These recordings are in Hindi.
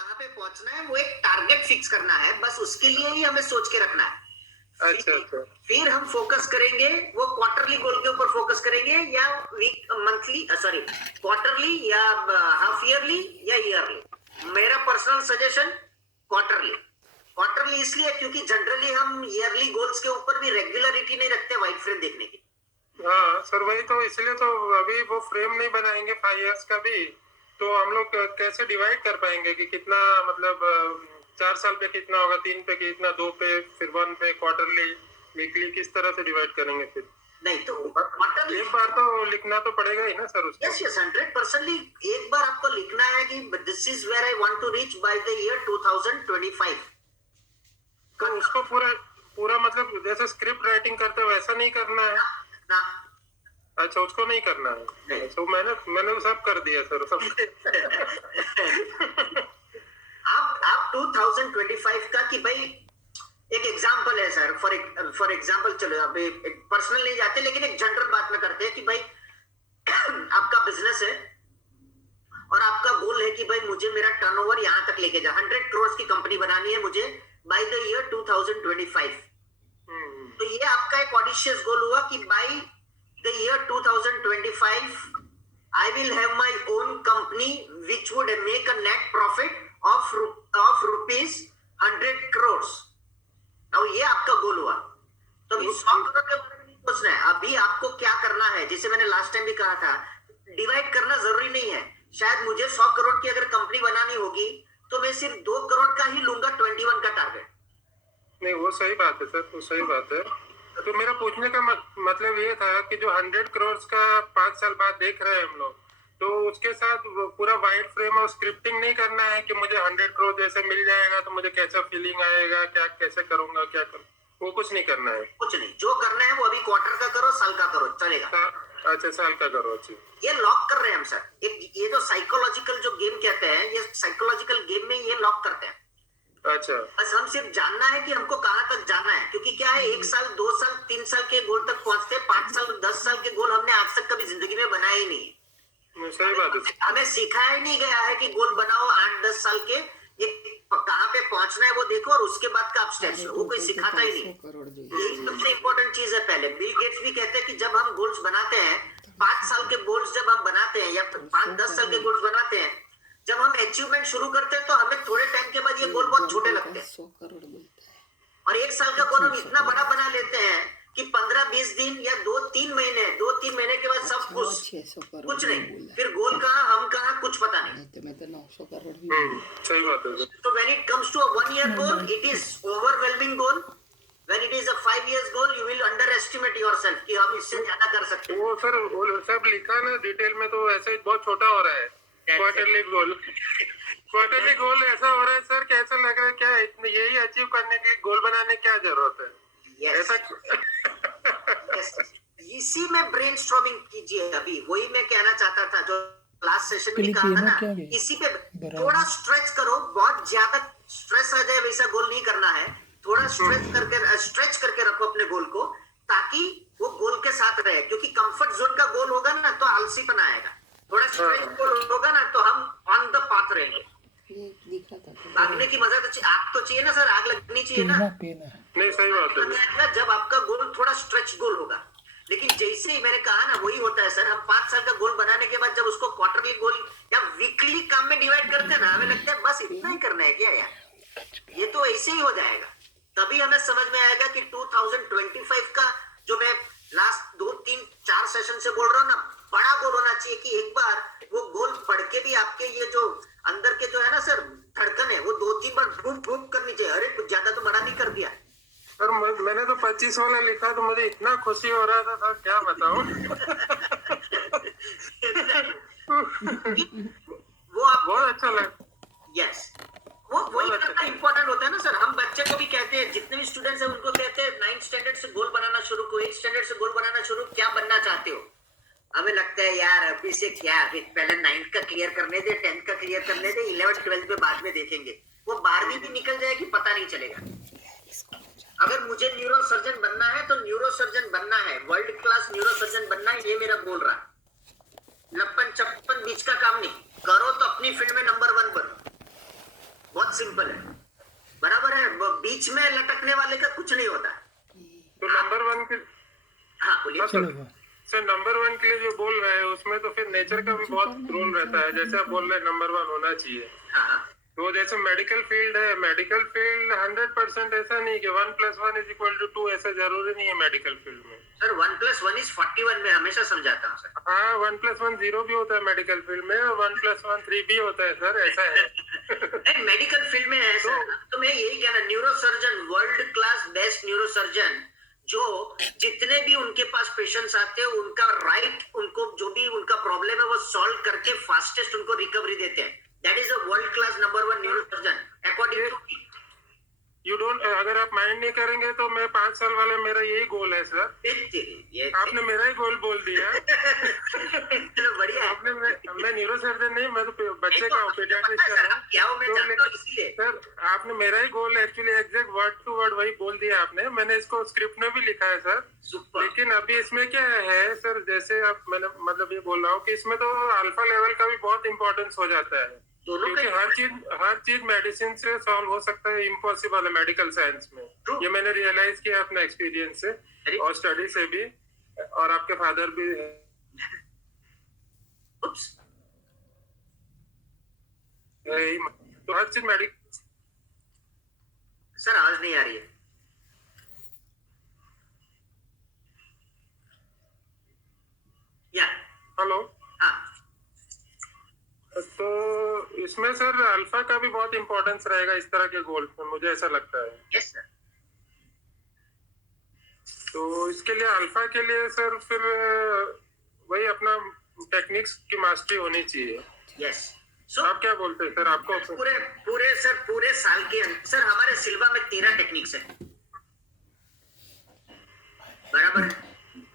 कहाँ पे पहुंचना है वो एक टारगेट फिक्स करना है, बस उसके लिए ही हमें सोच के रखना है। अच्छा अच्छा। फिर हम फोकस करेंगे, वो क्वार्टरली गोल के ऊपर फोकस करेंगे या वीक मंथली, सॉरी क्वार्टरली या हाफ ईयरली या ईयरली। मेरा पर्सनल सजेशन क्वार्टरली। क्वार्टरली इसलिए क्योंकि जनरली हम ईयरली गोल्स के ऊपर भी रेगुलरिटी नहीं रखते व्हाइट फ्रेम देखने की। हाँ सर, वही तो, इसलिए तो अभी वो फ्रेम नहीं बनाएंगे 5 इयर्स का भी, तो हम लोग कैसे डिवाइड कर पाएंगे कि कितना, मतलब 4 साल पे कितना होगा, 3 पे कितना, 2 पे, फिर 1 पे, क्वार्टरली, वीकली, किस तरह से डिवाइड करेंगे फिर? नहीं तो क्वार्टरली एक बार तो लिखना तो पड़ेगा ही ना सर उसको। यस यस 100% एक बार आपको लिखना है कि this is where I want to reach by the year 2025। तो उसको पूरा पूरा मतलब जैसे स्क्रिप्ट राइटिंग करते हो वैसा नहीं करना है ना। अच्छा, उसको नहीं करना है। तो मैंने वो सब कर दिया सर, सब आप 2025 का कि भाई एक एग्जांपल है सर, फॉर एग्जांपल, चलो अभी पर्सनल नहीं जाते लेकिन एक जनरल बात में करते हैं कि भाई आपका बिजनेस है और आपका गोल है कि भाई मुझे मेरा टर्नओवर यहां तक लेके जा 100 करोड़ की कंपनी बनानी है मुझे बाय द ईयर 2025। तो ये आपका एक ऑडिशियस गोल हुआ कि bye the year 2025 I will have my own company which would make a net profit of rupees 100 crore. अब ये आपका गोल हुआ, तो अभी 100 करोड़ के बारे में नहीं सोचना है। अभी आपको क्या करना है, जैसे मैंने लास्ट टाइम भी कहा था, डिवाइड करना जरूरी नहीं है। शायद मुझे 100 करोड़ की अगर कंपनी बनानी होगी तो मैं सिर्फ 2 करोड़ का ही लूंगा 21 का टारगेट। नहीं, वो सही बात है सर, वो सही बात है। तो मेरा पूछने का मतलब ये था कि जो 100 करोड़ का 5 साल बाद देख रहे हैं हम लोग, तो उसके साथ पूरा वाइड फ्रेम और स्क्रिप्टिंग नहीं करना है कि मुझे 100 करोड़ जैसे मिल जाएगा तो मुझे कैसा फीलिंग आएगा, क्या कैसे करूंगा, क्या करूँ, वो कुछ नहीं करना है। कुछ नहीं, जो करना है वो अभी क्वार्टर का करो, साल का करो, चलेगा। अच्छा, साल का करो। अच्छा, ये लॉक कर रहे हैं हम सर। ये जो साइकोलॉजिकल जो गेम कहते हैं, ये साइकोलॉजिकल गेम में ये लॉक करते हैं। अच्छा, बस हम सिर्फ जानना है कि हमको कहां तक जाना है, क्योंकि क्या है 1 साल 2 साल 3 साल के गोल तक पहुंचते, 5 साल 10 साल के गोल हमने आज तक कभी जिंदगी में बनाया ही नहीं है। सही बात है। हमें सिखाया ही नहीं गया है कि गोल बनाओ 8-10 साल के, ये कहां पे पहुंचना है वो देखो और उसके बाद का आप स्टेप्स लो, वो कोई सिखाता ही नहीं। यही सबसे इंपॉर्टेंट चीज है। पहले बिल गेट्स भी कहते हैं कि जब हम गोल्स बनाते हैं, 5 साल के गोल्स जब हम बनाते हैं या 5-10 साल के गोल्स बनाते हैं, जब हम अचीवमेंट शुरू करते हैं तो हमें थोड़े टाइम के बाद ये गोल बहुत छोटे लगते हैं। और 1 साल का गोल हम इतना बड़ा बना लेते हैं कि 15-20 दिन या 2-3 महीने के बाद सब कुछ नहीं, फिर गोल कहाँ, हम कहाँ, कुछ पता नहीं। सही बात है। So when it comes to a 1 year goal, it is overwhelming goal. When it is a 5 years goal, you will underestimate yourself कि हम इससे ज्यादा कर सकते हैं। वो सर वो सब लिखा ना डिटेल में, तो ऐसे बहुत छोटा हो रहा है। क्वार्टरली गोल ऐसा हो रहा है सर कि ऐसा लग रहा है क्या यही अचीव करने के लिए गोल बनाने की क्या जरूरत है? ऐसा इसी में ब्रेनस्टॉर्मिंग कीजिए। अभी वही मैं कहना चाहता था, जो लास्ट सेशन में कहा था ना, इसी पे थोड़ा स्ट्रेच करो। बहुत ज्यादा स्ट्रेस आ जाए वैसा गोल नहीं करना है। थोड़ा स्ट्रेच करके रखो अपने गोल को, ताकि वो गोल के साथ रहे। क्योंकि कंफर्ट जोन का गोल होगा ना तो आलसीपन आएगा, थोड़ा स्ट्रेच गोल होगा ना तो हम ऑन द पाथ रहेंगे। भागने की मजा तो आग तो चाहिए ना सर, आग लगनी चाहिए ना। नहीं, सही बात है। जब आपका गोल थोड़ा स्ट्रेच गोल होगा। लेकिन जैसे ही मैंने कहा ना, वही होता है सर। हम 5 साल का गोल बनाने के बाद जब उसको क्वार्टरली गोल या वीकली काम में डिवाइड करते हैं ना, हमें लगता है बस इतना ही करना है क्या यार, ये तो ऐसे ही हो जाएगा। तभी हमें समझ में आएगा कि 2025 का जो मैं लास्ट 2-3-4 सेशन से बोल रहा हूँ ना, बड़ा गोल होना चाहिए कि एक बार वो गोल पढ़ के भी आपके ये जो अंदर के जो है ना सर धड़कन है, वो 2-3 बार धूप करनी चाहिए। अरे कुछ ज्यादा तो बड़ा नहीं कर दिया। और मैंने तो 25 वाला लिखा तो मुझे इतना खुशी हो रहा था सर, क्या बताऊं। वो आप बहुत अच्छा लगा। यस, वो वही करना इम्पोर्टेंट होता है ना सर। हम बच्चे को भी कहते हैं, जितने भी स्टूडेंट्स हैं उनको कहते हैं 9th स्टैंडर्ड से गोल बनाना शुरू करो, 8th स्टैंडर्ड से गोल बनाना शुरू, क्या बनना चाहते हो। हमें लगता है यार अभी से क्या, अभी पहले 9th का क्लियर करने दे, 10th का क्लियर करने दे, 11th 12th में बाद में देखेंगे। वो 12वीं भी निकल जाएगी, पता नहीं चलेगा। अगर मुझे न्यूरो सर्जन बनना है तो न्यूरो सर्जन बनना है, वर्ल्ड क्लास न्यूरो सर्जन बनना है, ये मेरा बोल रहा। लप्पन चप्पन बीच का काम नहीं करो, तो अपनी फील्ड में नंबर 1 बनो। बहुत सिंपल है, बराबर है। बीच में लटकने वाले का कुछ नहीं होता। तो नंबर वन के हाँ बोलिए। सर नंबर वन के लिए जो बोल रहे हैं उसमें तो फिर नेचर का भी बहुत रोल रहता है, जैसे आप बोल रहे हैं नंबर वन होना चाहिए। हाँ तो जैसे मेडिकल फील्ड है, मेडिकल फील्ड 100% ऐसा नहीं कि 1+1=2, ऐसा जरूरी नहीं है मेडिकल फील्ड में। सर 1+1=41 में हमेशा समझाता हूँ सर। हाँ 1+1 0 भी होता है मेडिकल फील्ड में, और 1+1 3 भी होता है सर, ऐसा है। नहीं मेडिकल फील्ड में है सर। तो मैं यही कहना, neurosurgeon world class best neurosurgeon जो जितने भी उनके पास पेशेंट्स आते हैं उनका राइट, उनको जो भी उनका प्रॉब्लम है वो सॉल्व करके फास्टेस्ट उनको रिकवरी देते हैं। That is a world class number 1 neurosurgeon according to me. You don't, अगर आप माइंड नहीं करेंगे तो मैं 5 साल वाला मेरा यही गोल है सर। आपने मेरा ही गोल बोल दिया। चलो बढ़िया। आपने मैं न्यूरोसर्जन नहीं, मैं तो बच्चे का पीडियाट्रिशियन हूं। सर आपने मेरा ही goal actually exact word to word वही बोल दिया आपने। मैंने इसको स्क्रिप्ट में भी लिखा है सर। लेकिन अभी इसमें क्या है सर, जैसे आप, मैंने मतलब ये बोल रहा हूँ कि इसमें तो अल्फा लेवल का भी बहुत इंपॉर्टेंस हो जाता है, क्योंकि हर चीज मेडिसिन से सॉल्व हो सकता है, इम्पॉसिबल है मेडिकल साइंस में। ये मैंने रियलाइज किया अपने एक्सपीरियंस से और स्टडी से भी, और आपके फादर भी है। तो हर चीज मेडिकल। सर आवाज नहीं आ रही है। या हेलो। हाँ तो इसमें सर अल्फा का भी बहुत इंपॉर्टेंस रहेगा इस तरह के गोल में, मुझे ऐसा लगता है। Yes sir. तो इसके लिए अल्फा के लिए सर फिर वही अपना टेक्निक्स की मास्टरी होनी चाहिए। यस। आप क्या बोलते हैं सर? आपको पूरे साल के सर हमारे सिल्वा में 13 टेक्निक्स है, बराबर है।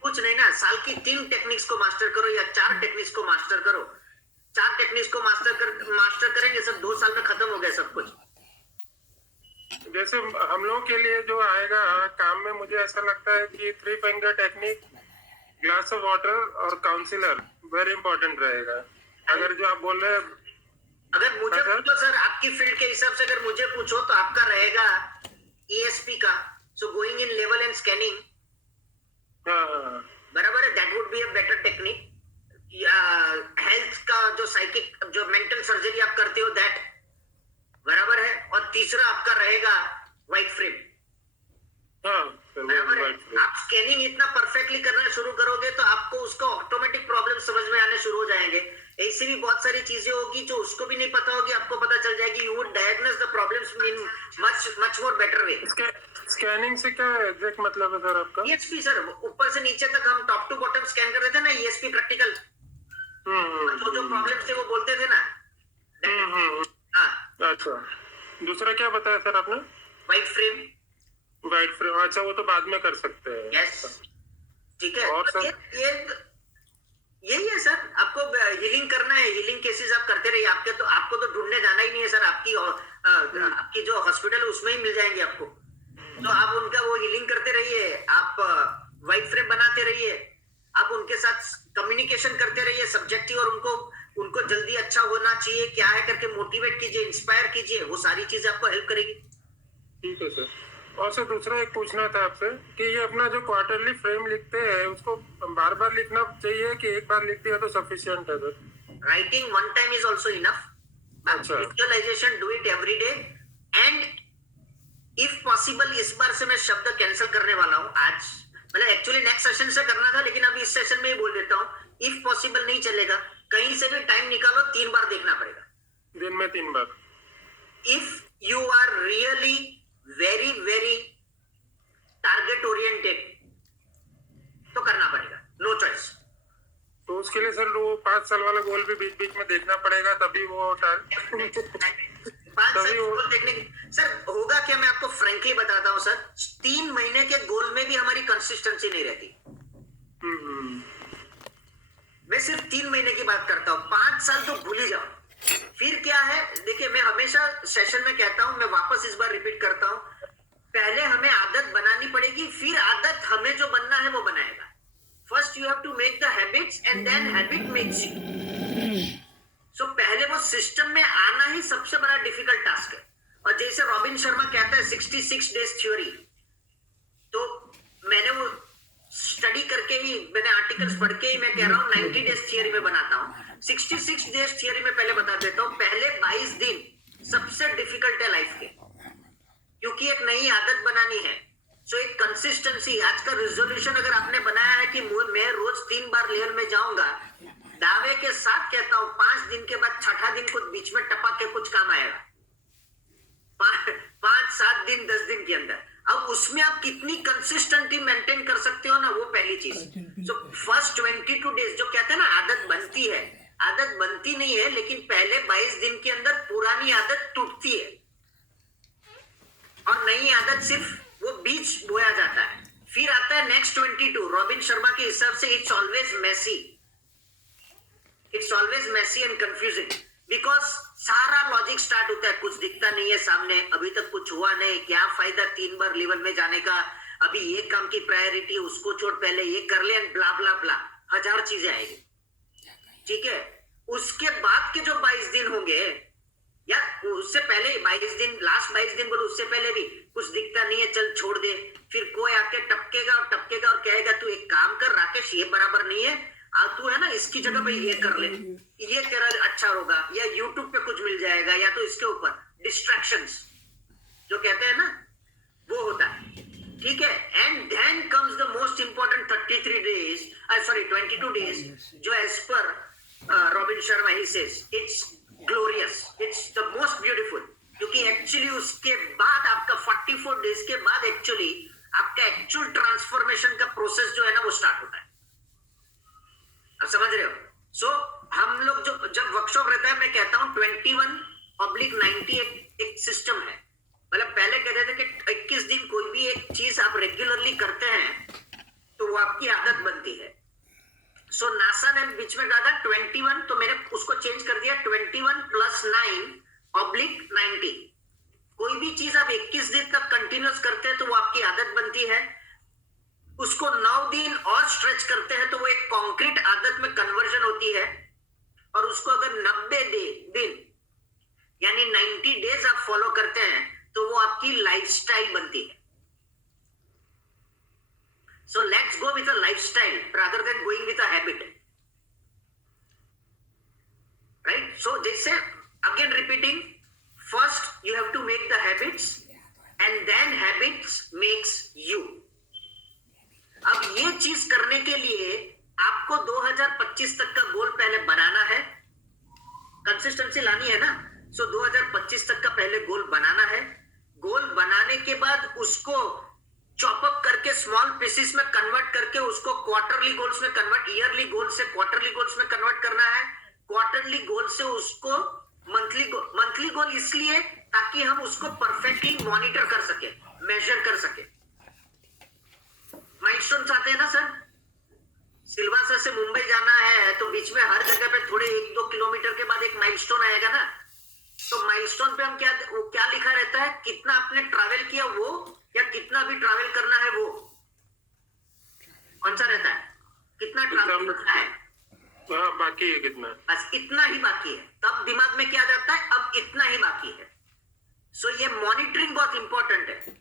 कुछ नहीं ना, साल की 3 टेक्निक्स को मास्टर करो या 4 टेक्निक्स को मास्टर करो। 4 टेक्निक्स को मास्टर करेंगे सर 2 साल में खत्म हो गया सब कुछ। जैसे हम लोग के लिए जो आएगा काम में, मुझे ऐसा लगता है कि 3 finger technique, glass of water और काउंसलर वेरी इंपॉर्टेंट रहेगा। अगर जो आप बोल रहे हैं, अगर मुझे पूछो सर, आपकी फील्ड के हिसाब से अगर मुझे पूछो तो आपका रहेगा ESP का, so going in level and scanning. बराबर है, that would be a better technique. या हेल्थ का जो साइकिक जो मेंटल सर्जरी आप करते हो दैट, बराबर है। और तीसरा आपका रहेगा वाइट फ्रेम। बराबर है। आप स्कैनिंग इतना परफेक्टली करना शुरू करोगे तो आपको उसको ऑटोमेटिक प्रॉब्लम समझ में आने शुरू हो जाएंगे। ऐसी भी बहुत सारी चीजें होगी जो उसको भी नहीं पता होगी, आपको पता चल जाएगी। You would diagnose the problems in much more better way. Scanning से क्या एग्जैक्ट मतलब है सर आपका? ESP सर, ऊपर से नीचे तक हम टॉप टू बॉटम स्कैन कर रहे थे ना, ESP प्रैक्टिकल। जो प्रॉब्लम्स थे वो बोलते थे ना। हाँ। अच्छा, दूसरा क्या बताया सर आपने? White frame. अच्छा, वो तो बाद में कर सकते हैं। यस ठीक है। और सर यही है सर, आपको हीलिंग करना है, हीलिंग केसेस आप करते रहिए। आपको तो ढूंढने जाना ही नहीं है सर। आपकी जो हॉस्पिटल है उसमें ही मिल जाएंगे आपको। तो आप उनका वो हीलिंग करते रहिए, आप वाइट फ्रेम बनाते रहिए, आप उनके साथ कम्युनिकेशन करते रहिए सब्जेक्टिव, और उनको जल्दी अच्छा होना चाहिए क्या है करके मोटिवेट कीजिए, इंस्पायर कीजिए। वो सारी चीजें आपको हेल्प करेगी। ठीक है सर। और सर दूसरा एक पूछना था आपसे कि ये अपना जो क्वार्टरली फ्रेम लिखते हैं उसको बार बार लिखना चाहिए कि एक बार लिख दिया तो सफिशिएंट है sir? Writing 1 time is also enough. अच्छा। Visualization do it every day, and if possible इस बार से मैं शब्द कैंसिल करने वाला हूँ आज, मतलब एक्चुअली नेक्स्ट सेशन से करना था लेकिन अभी इस सेशन में ही बोल देता हूँ। इफ पॉसिबल नहीं चलेगा, कहीं से भी टाइम निकालो, 3 बार देखना पड़ेगा दिन में 3 बार। If you are really very very target oriented तो करना पड़ेगा, नो चॉइस। तो उसके लिए सर वो 5 साल वाला गोल भी बीच बीच में देखना पड़ेगा, तभी वो 5 साल गोल देखने की सर होगा क्या, मैं आपको फ्रेंकली बताता हूँ सर। 3 महीने के गोल में भी हमारी कंसिस्टेंसी नहीं रहती। मैं सिर्फ 3 महीने की बात करता हूँ, 5 साल तो भूल ही जाओ। फिर क्या है, देखिए मैं हमेशा सेशन में कहता हूं, मैं वापस इस बार रिपीट करता हूं, पहले हमें आदत बनानी पड़ेगी, फिर आदत हमें जो बनना है वो बनाएगा। First you have to make the habits and then habit makes you. So पहले वो सिस्टम में आना ही सबसे बड़ा डिफिकल्ट टास्क है। और जैसे रॉबिन शर्मा कहता है 66 डेज थ्योरी, तो मैंने वो स्टडी करके ही, मैंने आर्टिकल्स पढ़ के ही मैं कह रहा हूँ 90 डेज थियरी में बनाता हूँ। 66 डेज थियरी में पहले बता देता हूँ, पहले 22 दिन सबसे डिफिकल्ट है लाइफ के, क्योंकि एक नई आदत बनानी है। सो एक कंसिस्टेंसी, आज का रिजोल्यूशन अगर आपने बनाया है कि मैं रोज 3 बार लेयर में जाऊंगा, दावे के साथ कहता हूँ 5 दिन के बाद छठा दिन कुछ बीच में टपक के कुछ काम आएगा, 5-7 दिन 10 दिन के अंदर। अब उसमें आप कितनी कंसिस्टेंटली मेंटेन कर सकते हो ना, वो पहली चीज। सो फर्स्ट 22 डेज जो कहते हैं ना आदत बनती है, आदत बनती नहीं है, लेकिन पहले 22 दिन के अंदर पुरानी आदत टूटती है और नई आदत सिर्फ वो बीज बोया जाता है। फिर आता है नेक्स्ट 22। रॉबिन शर्मा के हिसाब से it's always messy, it's always messy and confusing, because सारा लॉजिक स्टार्ट होता है, कुछ दिखता नहीं है सामने, अभी तक कुछ हुआ नहीं, क्या फायदा 3 बार लेवल में जाने का, अभी ये काम की प्रायोरिटी, उसको छोड़ पहले ये कर ले, ब्ला ब्ला ब्ला, 1000 चीजें आएगी। ठीक है, उसके बाद के जो 22 दिन होंगे, या उससे पहले 22 दिन, लास्ट 22 दिन बोलो, उससे पहले भी कुछ दिखता नहीं है, चल छोड़ दे, फिर कोई आके टपकेगा और कहेगा तू एक काम कर राकेश, ये बराबर नहीं है, तू है ना इसकी जगह पे ये कर ले, ये तेरा अच्छा होगा, या यूट्यूब पे कुछ मिल जाएगा, या तो इसके ऊपर डिस्ट्रैक्शंस जो कहते हैं ना, वो होता है। ठीक है, and then comes the most important 33 days, sorry 22 days, जो एज पर रॉबिन शर्मा ही says it's glorious, it's the most beautiful, क्योंकि एक्चुअली उसके बाद आपका 44 डेज के बाद एक्चुअली आपका एक्चुअल ट्रांसफॉर्मेशन का प्रोसेस जो है ना वो स्टार्ट होता है। आप समझ रहे हो? सो हम लोग जो जब वर्कशॉप रहता है, मैं कहता हूँ 21/90 एक सिस्टम है। मतलब पहले कहते थे कि 21 दिन कोई भी एक चीज आप रेगुलरली करते हैं तो वो आपकी आदत बनती है। सो नासा ने बीच में कहा था 21, तो मैंने उसको चेंज कर दिया 21 + 9/90। कोई भी चीज आप 21 दिन तक कंटिन्यूस करते हैं तो वो आपकी आदत बनती है। उसको 9 दिन और स्ट्रेच करते हैं तो वो एक कॉन्क्रीट आदत में कन्वर्जन होती है। और उसको अगर 90 दिन यानी 90 डेज आप फॉलो करते हैं तो वो आपकी लाइफस्टाइल बनती है। So let's go with a lifestyle rather than going with a habit, right? So जैसे again repeating, first you have to make the habits and then habits makes you. अब ये चीज करने के लिए आपको 2025 तक का गोल पहले बनाना है, कंसिस्टेंसी लानी है ना। सो 2025 तक का पहले गोल बनाना है। गोल बनाने के बाद उसको चॉपअप करके स्मॉल पीसेस में कन्वर्ट करके उसको क्वार्टरली गोल्स में कन्वर्ट, ईयरली गोल से क्वार्टरली गोल्स में कन्वर्ट करना है। क्वार्टरली गोल से उसको मंथली गोल इसलिए ताकि हम उसको परफेक्टली मॉनिटर कर सके, मेजर कर सके। माइलस्टोन्स आते हैं ना सर, सिलवासा से मुंबई जाना है तो बीच में हर जगह पे थोड़े 1-2 किलोमीटर के बाद एक माइलस्टोन आएगा ना, तो माइलस्टोन पे हम क्या लिखा रहता है, कितना आपने ट्रैवल किया वो, या कितना भी ट्रैवल करना है वो, कौन सा रहता है? कितना ट्रैवल करना है, बाकी है कितना, बस इतना ही बाकी है। तब दिमाग में क्या जाता है, अब इतना ही बाकी है। सो ये मॉनिटरिंग बहुत इंपॉर्टेंट है।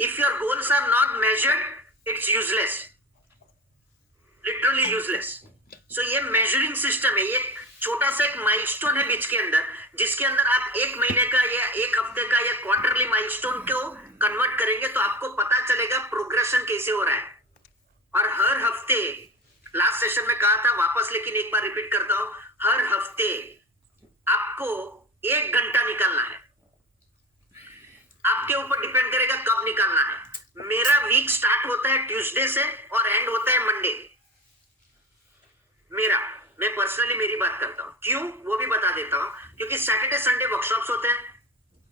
If your goals are not measured it's useless, literally useless. So ये मेजरिंग सिस्टम है, ये छोटा सा एक माइलस्टोन है बीच के अंदर, जिसके अंदर आप 1 महीने का या 1 हफ्ते का या क्वार्टरली माइलस्टोन को कन्वर्ट करेंगे तो आपको पता चलेगा प्रोग्रेशन कैसे हो रहा है। और हर हफ्ते, लास्ट सेशन में कहा था वापस, लेकिन एक बार रिपीट करता हूं, हर हफ्ते आपको 1 घंटा निकालना है। आपके ऊपर डिपेंड करेगा कब निकालना है। मेरा वीक स्टार्ट होता है ट्यूसडे से और एंड होता है मंडे। मैं पर्सनली मेरी बात करता हूं, क्यों वो भी बता देता हूं, क्योंकि सैटरडे संडे वर्कशॉप्स होते हैं,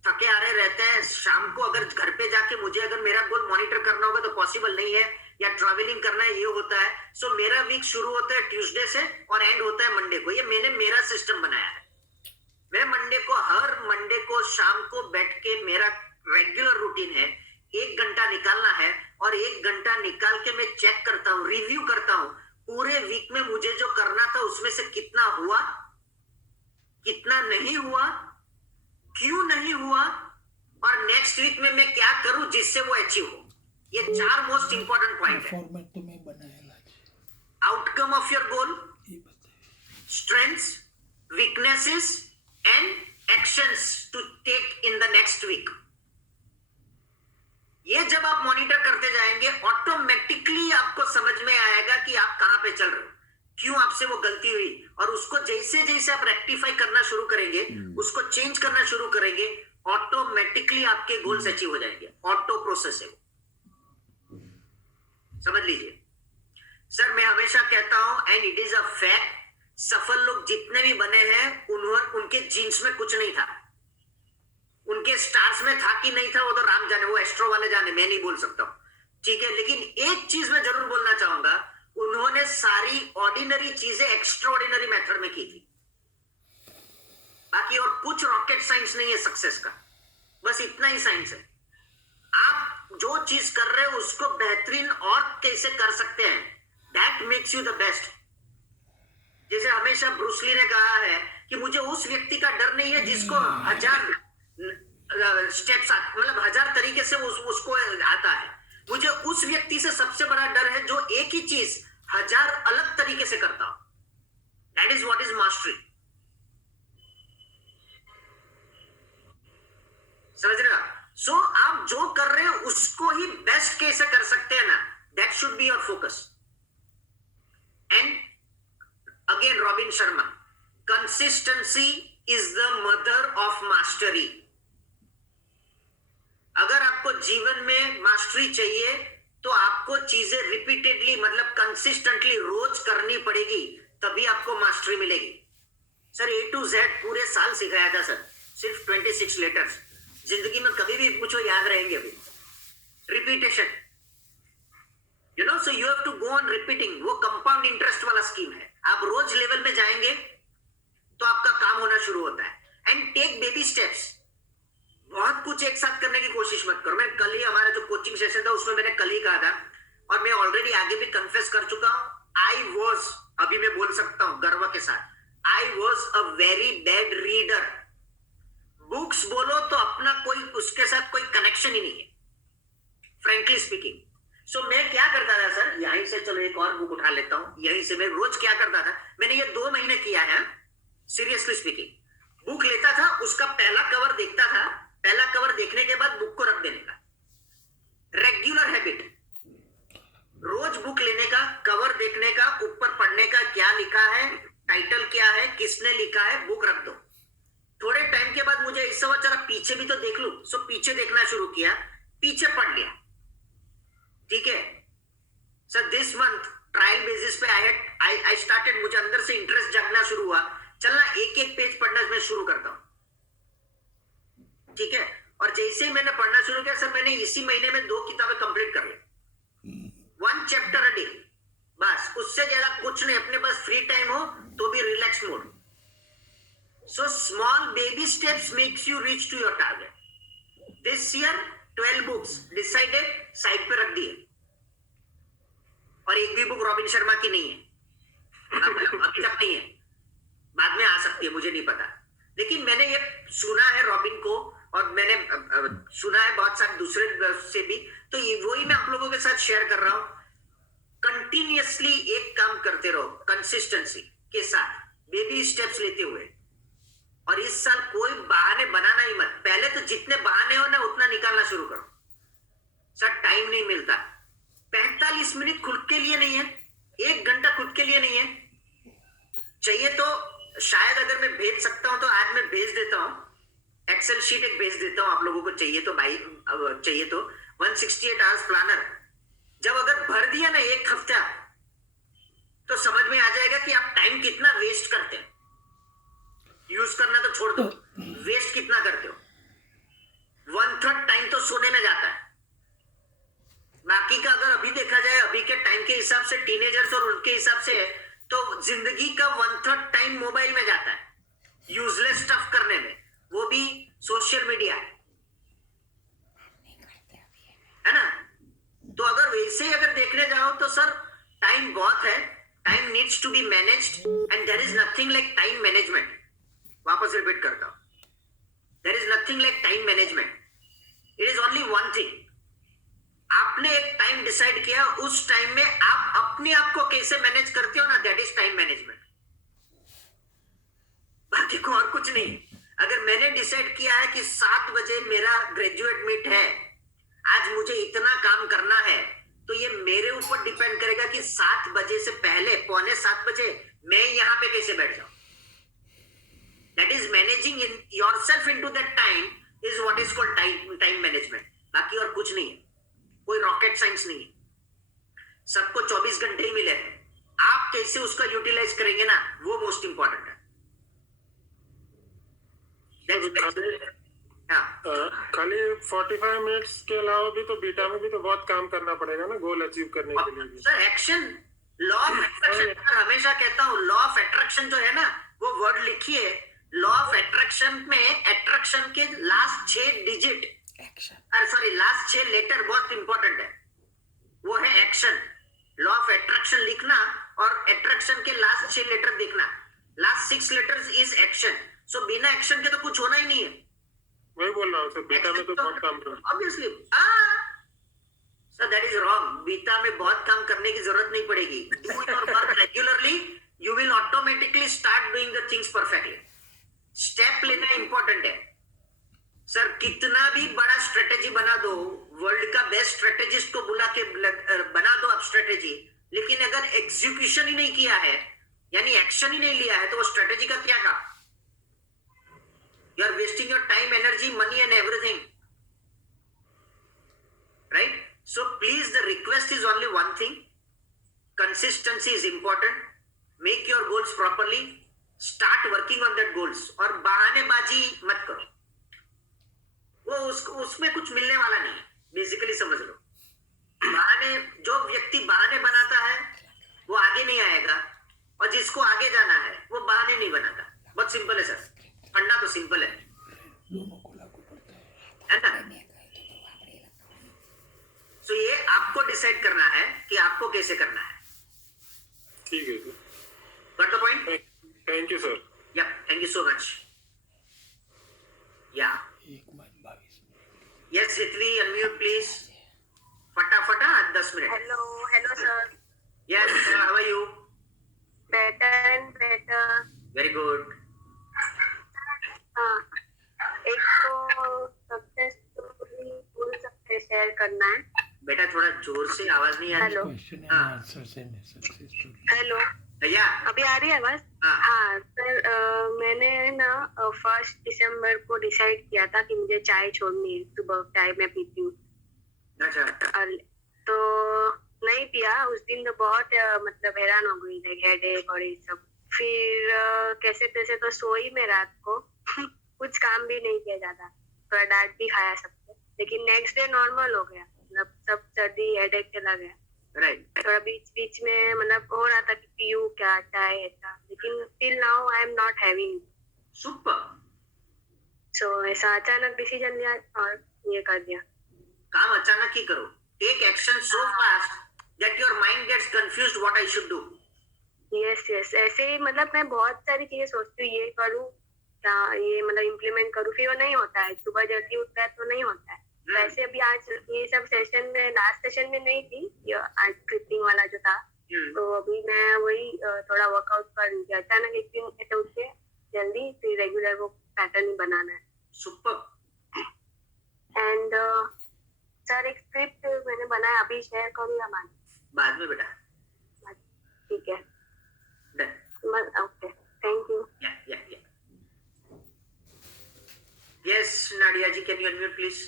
थके आ रहे रहते हैं। शाम को अगर घर पे जाके मुझे अगर मेरा गोल मॉनिटर करना होगा तो पॉसिबल नहीं है, या ट्रैवलिंग करना है, ये होता है। सो मेरा वीक शुरू होता है ट्यूसडे से और एंड होता है मंडे को। ये मैंने मेरा सिस्टम बनाया है। मैं हर मंडे को शाम को बैठ के, मेरा रेगुलर रूटीन है, 1 घंटा निकालना है और 1 घंटा निकाल के मैं चेक करता हूँ, रिव्यू करता हूँ पूरे वीक में मुझे जो करना था उसमें से कितना हुआ, कितना नहीं हुआ, क्यों नहीं हुआ और नेक्स्ट वीक में मैं क्या करूं जिससे वो अचीव हो। ये 4 मोस्ट इंपॉर्टेंट पॉइंट है। फॉर्मेट तो मैं बनाया आउटकम ऑफ योर गोल, ये बताइए। strengths, weaknesses and actions to take in the next week। ये जब आप मॉनिटर करते जाएंगे ऑटोमेटिकली आपको समझ में आएगा कि आप कहां पे चल रहे हो, क्यों आपसे वो गलती हुई, और उसको जैसे जैसे आप रेक्टिफाई करना शुरू करेंगे, उसको चेंज करना शुरू करेंगे, ऑटोमेटिकली आपके गोल्स अचीव हो जाएंगे। ऑटो प्रोसेस है, समझ लीजिए। सर मैं हमेशा कहता हूं and it is a fact, सफल लोग जितने भी बने हैं उनके जीन्स में कुछ नहीं था, उनके स्टार्स में था कि नहीं था वो तो राम जाने, वो एस्ट्रो वाले जाने, मैं नहीं बोल सकता हूं, ठीक है। लेकिन एक चीज मैं जरूर बोलना चाहूंगा, उन्होंने सारी ऑर्डिनरी चीजें एक्स्ट्रा ऑर्डिनरी मेथड में की थी। बाकी और कुछ रॉकेट साइंस नहीं है सक्सेस का, बस इतना ही साइंस है। आप जो चीज कर रहे हो उसको बेहतरीन और कैसे कर सकते हैं, that makes you the best. जैसे हमेशा ब्रूस ली ने कहा है कि मुझे उस व्यक्ति का डर नहीं है जिसको 1000 स्टेप्स मतलब 1000 तरीके से उसको आता है। मुझे उस व्यक्ति से सबसे बड़ा डर है जो एक ही चीज 1000 अलग तरीके से करता हो। That is what is mastery. समझ रहे हो? सो आप जो कर रहे हो उसको ही बेस्ट कैसे कर सकते हैं ना, that should be your focus. And again robin Sharma, consistency is the mother of mastery. अगर आपको जीवन में मास्टरी चाहिए तो आपको चीजें रिपीटेडली मतलब कंसिस्टेंटली रोज करनी पड़ेगी, तभी आपको मास्टरी मिलेगी। सर A to Z पूरे साल सिखाया था सर, सिर्फ 26 लेटर्स। जिंदगी में कभी भी पूछो याद रहेंगे अभी। Repetition, you know, so you have to go on repeating. वो कंपाउंड इंटरेस्ट वाला स्कीम है। आप रोज लेवल में जाएंगे तो आपका काम होना शुरू होता है। And take baby steps. बहुत कुछ एक साथ करने की कोशिश मत करो। मैं कल ही हमारा जो कोचिंग सेशन था उसमें मैंने कल ही कहा था, और मैं ऑलरेडी आगे भी कन्फेस कर चुका हूं, आई वॉज, अभी मैं बोल सकता हूं गर्व के साथ, I was a very bad reader. Books बोलो तो अपना कोई उसके साथ कोई कनेक्शन ही नहीं है, फ्रेंकली स्पीकिंग। सो मैं क्या करता था सर, यहीं से चलो एक और बुक उठा लेता हूं, यहीं से मैं रोज क्या करता था, मैंने ये 2 महीने किया है, सीरियसली स्पीकिंग। बुक लेता था, उसका पहला कवर देखता था, पहला कवर देखने के बाद बुक को रख देने का रेगुलर हैबिट। रोज बुक लेने का, कवर देखने का, ऊपर पढ़ने का, क्या लिखा है, टाइटल क्या है, किसने लिखा है, बुक रख दो। थोड़े टाइम के बाद मुझे इस समय जरा पीछे भी तो देख लूं, सो पीछे देखना शुरू किया, पीछे पढ़ लिया, ठीक है sir. This month trial basis पे आई स्टार्टेड, मुझे अंदर से इंटरेस्ट जागना शुरू हुआ, चलना एक एक पेज पढ़ना मैं शुरू करता हूं, ठीक है। और जैसे ही मैंने पढ़ना शुरू किया सर, मैंने इसी महीने में 2 किताबें कंप्लीट कर ली, 1 चैप्टर अ डे, बस उससे ज्यादा कुछ नहीं। अपने पास फ्री टाइम हो तो भी relax mode. So small baby steps makes you reach to your target. This year 12 books decided, side पे रख दिए, और एक भी बुक रॉबिन शर्मा की नहीं है, अभी तक नहीं है, बाद में आ सकती है, मुझे नहीं पता। लेकिन मैंने ये सुना है रॉबिन को, और मैंने सुना है बहुत सारे दूसरे से भी, तो ये वही मैं आप लोगों के साथ शेयर कर रहा हूं। कंटिन्यूअसली एक काम करते रहो, कंसिस्टेंसी के साथ, बेबी स्टेप्स लेते हुए। और इस साल कोई बहाने बनाना ही मत। पहले तो जितने बहाने हो ना उतना निकालना शुरू करो। सर टाइम नहीं मिलता, 45 मिनट खुद के लिए नहीं है, 1 घंटा खुद के लिए नहीं है। चाहिए तो शायद अगर मैं भेज सकता हूं तो आज मैं भेज देता हूं, एक्सेल शीट एक भेज देता हूं आप लोगों को, चाहिए तो भाई, चाहिए तो 168 आवर्स प्लानर। जब अगर भर दिया ना 1 हफ्ता, तो समझ में आ जाएगा कि आप टाइम कितना वेस्ट करते हैं। यूज करना तो छोड़ दो, वेस्ट कितना करते हो। 1/3 टाइम तो सोने में जाता है। बाकी का अगर अभी देखा जाए, अभी के टाइम के हिसाब से, टीनेजर्स और उनके हिसाब से, तो जिंदगी का 1/3 टाइम मोबाइल में जाता है, यूजलेस स्टफ करने में, वो भी सोशल मीडिया, है ना। तो अगर वैसे ही अगर देखने जाओ तो सर टाइम बहुत है, time needs to be managed, and there is nothing like time management. वापस रिपीट करता हूं, there is nothing like time management. It is only one thing, आपने एक टाइम डिसाइड किया, उस टाइम में आप अपने आप को कैसे मैनेज करते हो ना, दैट इज टाइम मैनेजमेंट, बाकी को और कुछ नहीं। अगर मैंने डिसाइड किया है कि 7 बजे मेरा ग्रेजुएट मीट है, आज मुझे इतना काम करना है, तो ये मेरे ऊपर डिपेंड करेगा कि 7 बजे से पहले, 6:45 बजे मैं यहाँ पे कैसे बैठ जाऊं। That is managing in yourself into that time is what is called time management, बाकी और कुछ नहीं है, कोई रॉकेट साइंस नहीं है। सबको 24 घंटे ही मिले हैं, आप कैसे उसका यूटिलाइज करेंगे ना, वो मोस्ट इंपॉर्टेंट है। खाली 45 मिनट्स के अलावा भी तो बीटा में भी तो बहुत काम करना पड़ेगा ना गोल अचीव करने के लिए भी। Sir action, law of attraction, हमेशा कहता हूँ लॉ ऑफ अट्रैक्शन जो है ना, वो वर्ड लिखिए, लॉ ऑफ अट्रैक्शन में अट्रैक्शन के last 6 digit, sorry last 6 letter बहुत इंपॉर्टेंट है, वो है एक्शन। लॉ ऑफ अट्रैक्शन लिखना और अट्रैक्शन के लास्ट 6 लेटर देखना, लास्ट 6 लेटर्स इज एक्शन। सो बिना एक्शन के तो कुछ होना ही नहीं है। वही बोल रहा हूँ सर, बीटा में तो बहुत काम करना। Obviously sir that is wrong, beta में बहुत काम करने की जरूरत नहीं पड़ेगी। Do your work regularly, you will automatically start doing the things perfectly. Step लेना इंपॉर्टेंट है सर, कितना भी बड़ा स्ट्रेटेजी बना दो, वर्ल्ड का बेस्ट स्ट्रेटेजिस्ट को बुला के बना दो आप स्ट्रेटेजी, लेकिन अगर एग्जीक्यूशन ही नहीं किया है, यानी एक्शन ही नहीं लिया है, तो वो स्ट्रेटेजी का क्या काम? You are wasting your time, energy, money and everything, right? So please, the request is only one thing, consistency is important, make your goals properly, start working on that goals, और बहानेबाजी मत करो, वो उसमें कुछ मिलने वाला नहीं है, बेसिकली समझ लो। बहाने, जो व्यक्ति बहाने बनाता है वो आगे नहीं आएगा, और जिसको आगे जाना है वो बहाने नहीं बनाता। बहुत सिंपल है सर, फंडा तो सिंपल है, दोनों को लागू पड़ता है ना? सो ये आपको डिसाइड करना है कि आपको कैसे करना है। ठीक है sir, got the point? Thank you sir. Yeah thank you so much. Yeah 1:22 yes Ritvi, unmute please, फटाफटा 10 minute. Hello, sir. Yes, how are you? Better and better. Very good. हाँ, एक तो सक्सेस स्टोरी बोल सकते शेयर करना है। बेटा थोड़ा जोर से, आवाज नहीं आ रही। हेलो। क्वेश्चन एंड हाँ। आंसर से सक्सेस स्टोरी। हेलो, या अभी आ रही है आवाज? हाँ। हाँ सर, मैंने ना 1 दिसंबर को डिसाइड किया था कि मुझे चाय छोड़नी है। सुबह चाय मैं पीती हूँ, अच्छा, तो नहीं पिया उस दिन, तो बहुत मतलब हैरान हो गई, लाइक हेडेक और ये सब। फिर कैसे तैसे तो सोई मैं रात को कुछ काम भी नहीं किया ज्यादा, थोड़ा डांट भी खाया सबसे, लेकिन नेक्स्ट डे नॉर्मल हो गया, मतलब सब सर्दी हेडेक चला गया। राइट। थोड़ा बीच बीच में मतलब हो रहा था कि पीयूं क्या चाय ऐसा, लेकिन till now I am not having. Super. So ऐसा अचानक डिसीजन लिया और ये कर दिया। काम अचानक ही करो, take action so fast that your mind gets confused what I should do. Yes ऐसे ही, मतलब मैं बहुत सारी चीजें सोचती हूँ, ये करूँ क्या, ये मतलब इम्प्लीमेंट करूँ, फिर वो नहीं होता है। सुबह जल्दी उठता है तो नहीं होता है। वैसे अभी आज ये सब सेशन में, लास्ट सेशन में नहीं थी, ये आज क्लिपिंग वाला जो था, तो अभी मैं वही थोड़ा वर्कआउट कर रही थी। अचानक एक दिन ऐसे उठ के जल्दी फिर रेगुलर वो पैटर्न ही बनाना है। सुपर। एंड सर एक स्क्रिप्ट मैंने बनाया, अभी शेयर करूँ या बाद में बेटा। ठीक है, डन। Okay, thank you. या yes, Nadia ji, can you unmute please?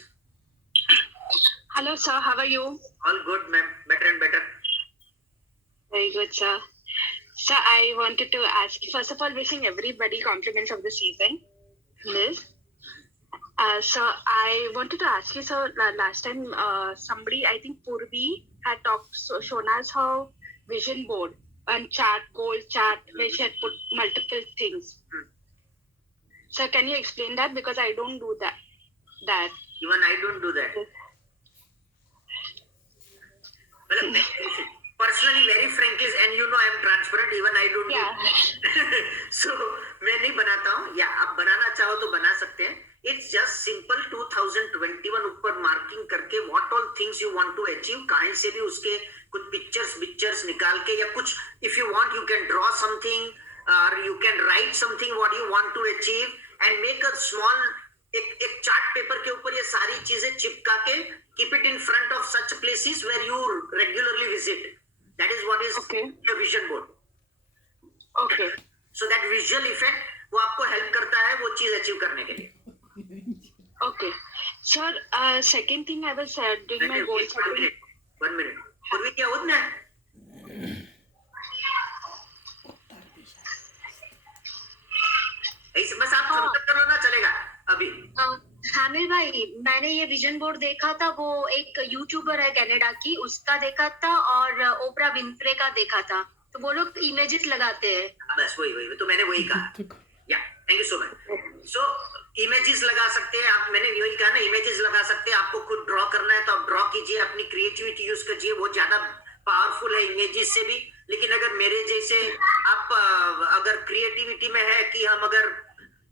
Hello, sir. How are you? All good, ma'am. Better and better. Very good, sir. Sir, I wanted to ask, first of all, wishing everybody compliments of the season. Liz. So I wanted to ask you, sir, last time somebody, I think Purvi, had shown us her vision board and chart, goal chart, where she had put multiple things. Sir, can you explain that? Because I don't do that. Even I don't do that. Well, personally, very frankly, and you know I am transparent, even I don't Yeah. do So, मैं नहीं बनाता हूँ, या आप बनाना चाहो तो बना सकते हैं। It's just simple 2021 ऊपर करके what all things you want to achieve, कहीं से भी उसके कुछ पिक्चर्स निकाल के, या कुछ if you want you can draw something और you can write something what you want to achieve and make a small एक चार्ट पेपर के ऊपर ये सारी चीजें चिपका के keep it in front of such places where you regularly visit. That is what is Okay. The vision board. Okay. So that visual effect वो आपको हेल्प करता है वो चीज अचीव करने के लिए. Okay. Sir, second thing I was doing my goal setting. 1 minute. पूर्वी क्या होत ना ऐसे बस आप खत्म कर लो ना, चलेगा अभी. हामिल भाई, मैंने ये विजन बोर्ड देखा था, वो एक यूट्यूबर है कनाडा की, उसका देखा था और ओपरा विनफ्रे का देखा था. तो वो लोग इमेजेस लगाते हैं. बस वही तो मैंने वही कहा. या thank you so much. So images लगा सकते हैं आप, मैंने वही कहा ना, इमेजेस लगा सकते हैं. आपको खुद ड्रॉ करना है तो आप ड्रॉ कीजिए, अपनी क्रिएटिविटी यूज कीजिए, वो ज्यादा पावरफुल है इमेजेस से भी. लेकिन अगर मेरे जैसे आप अगर क्रिएटिविटी में है कि हम अगर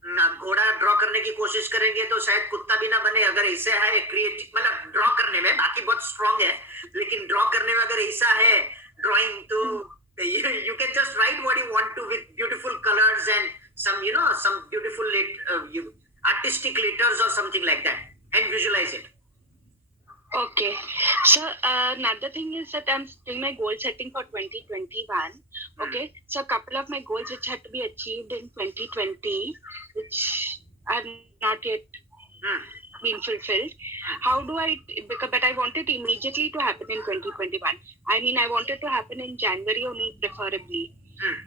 घोड़ा ड्रॉ करने की कोशिश करेंगे तो शायद कुत्ता भी ना बने. अगर ऐसा है क्रिएटिव मतलब ड्रॉ करने में, बाकी बहुत स्ट्रांग है, लेकिन ड्रॉ करने में अगर ऐसा है ड्राइंग, तो you can just write what you want to with beautiful colors and some some beautiful artistic letters or something like that and visualize it. Okay. So another thing is that I'm doing my goal setting for 2021. Okay. So a couple of my goals which had to be achieved in 2020, which are not yet been fulfilled. How do I, but I want it immediately to happen in 2021. I mean, I want it to happen in January only, preferably.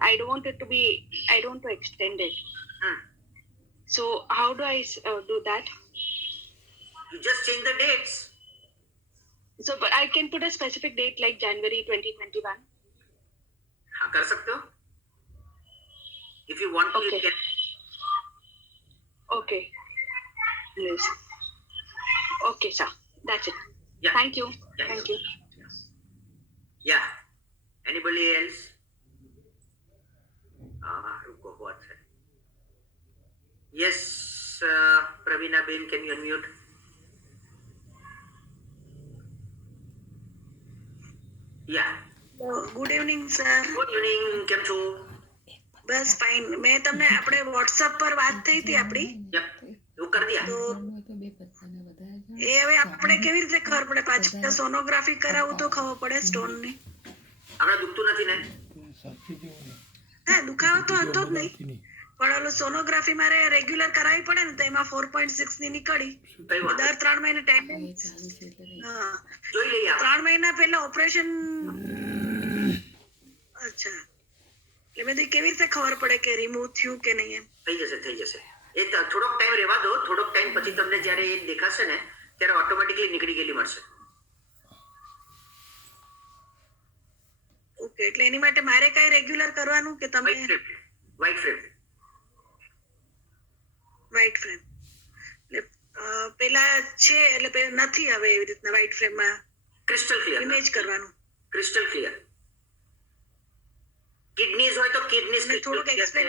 I don't want it to be, I don't want to extend it. So how do I do that? You just change the dates. So, but I can put a specific date like January 2021. हाँ कर सकते हो. If you want to, Okay. you can. Okay. Yes. Okay, sir. That's it. Yeah. Thank you. Yes. Thank you. Yeah. Anybody else? रुको बहुत है. Yes, Pravina Ben, can you unmute? Yeah. Good evening sir. Good evening. કેમ છો? બસ ફાઇન. મેં તમને આપણે વોટ્સઅપ પર વાત થઈ હતી આપણી, Yep. એવું કરી દિયા. તો એ હવે આપણે કેવી રીતે ખબર પડે? પાછી સોનોગ્રાફી કરાવું તો ખબર પડે સ્ટોન ની. આપણે દુખતું નથી ને? સાચી જેવું નહીં. હા, દુખાવો તો હતો જ નહીં, નહીં. પણ ઓલો સોનોગ્રાફી મારે રેગ્યુલર કરાવી પડે ને, તો એમાં 4.6 ની નીકળી. કઈ વાત? દર 3 મહિને ટેન્ડન્સ. હા, જોઈ લઈએ આપણે. 3 મહિના પહેલા ઓપરેશન. અચ્છા, એટલે મેં કીધું કેવી રીતે ખબર પડે કે રિમૂવ થયું કે નહીં એમ? થઈ જશે. એ થોડોક ટાઈમ રહેવા દો. થોડોક ટાઈમ પછી તમને જ્યારે એ દેખાશે ને ત્યારે ઓટોમેટિકલી નીકળી ગયેલી મળશે. ઓકે, એટલે એની માટે મારે કઈ રેગ્યુલર કરવાનું કે તમે? White frame. વ્હાઇટ ફ્રેમ એટલે પેલા છે, એટલે નથી હવે એવી રીતના વ્હાઇટ ફ્રેમમાં ક્રિસ્ટલ ક્લિયર. ઇમેજ કરવાનું. Crystal clear. કિડનીઝ હોય તો કિડનીઝ અને થોડુંક એક્સપ્લેન.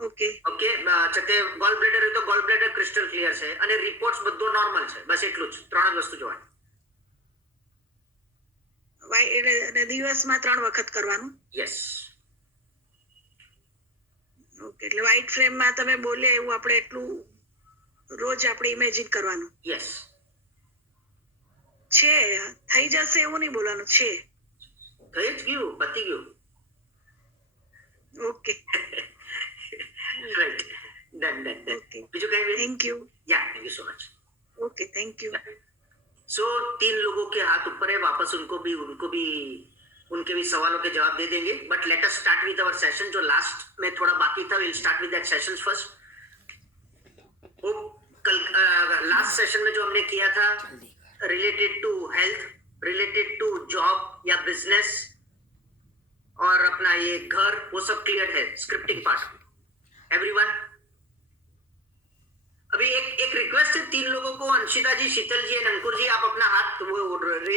Okay, okay. છતે ગોલ બ્લેડર હોય તો ગોલ બ્લેડર ક્રિસ્ટલ ક્લિયર છે અને રિપોર્ટ્સ બધું નોર્મલ છે. બસ એટલું જ. 3 જ વસ્તુ જોવાની. એટલે દિવસમાં 3 વખત કરવાનું. યસ. ઓકે, એટલે વ્હાઇટ ફ્રેમમાં તમે બોલ્યા એવું આપણે એટલું રોજ આપણે ઇમેજિન કરવાનું યસ. છે. થઈ જશે એવું નહીં બોલવાનું છે. થઈ જ ગયું. પતી ગયું. Okay, right. ડન. ઓકે, બીજું કઈ? Thank you. Yeah thank you so much. Okay, thank you. So 3 लोगों के हाथ ऊपर है. वापस उनको भी उनके भी सवालों के जवाब दे देंगे. But let us start with our session. जो लास्ट में थोड़ा बाकी था, will start with that session first. वो कल लास्ट सेशन में जो हमने किया था related to health, related to job या बिजनेस और अपना ये घर, वो सब क्लियर है. Scripting part everyone. अभी एक रिक्वेस्ट है 3 लोगों को, अंशिता जी, शीतल जी, अंकुर जी, आप अपना हाथ वो